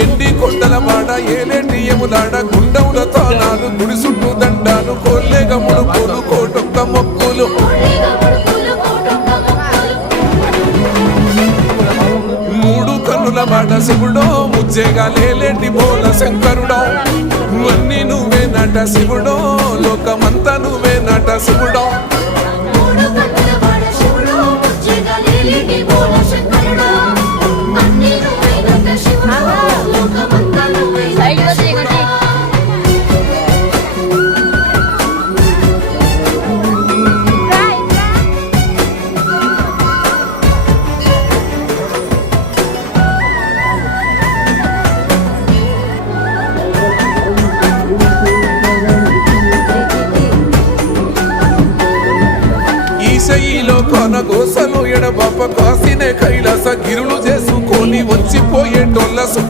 ఎండి కొండల వాడ ఏలేటి యములాడ గుండముల తానాలు గుడి చుట్టూ దండాలు కోల్లేగముడు కోలు కోటొక్క మొక్కులు మూడు కన్నుల వాడ శివుడో ముజ్జేగా లేలేటి బోల శంకరుడో అన్ని నువ్వే నట శివుడో లోకమంతా నువ్వే నట శివుడో ఈశయిలో కొనగోసలు ఎడబాప కాసినే కైలాస గిరులు చేసుకొని వచ్చిపోయేటోళ్ళ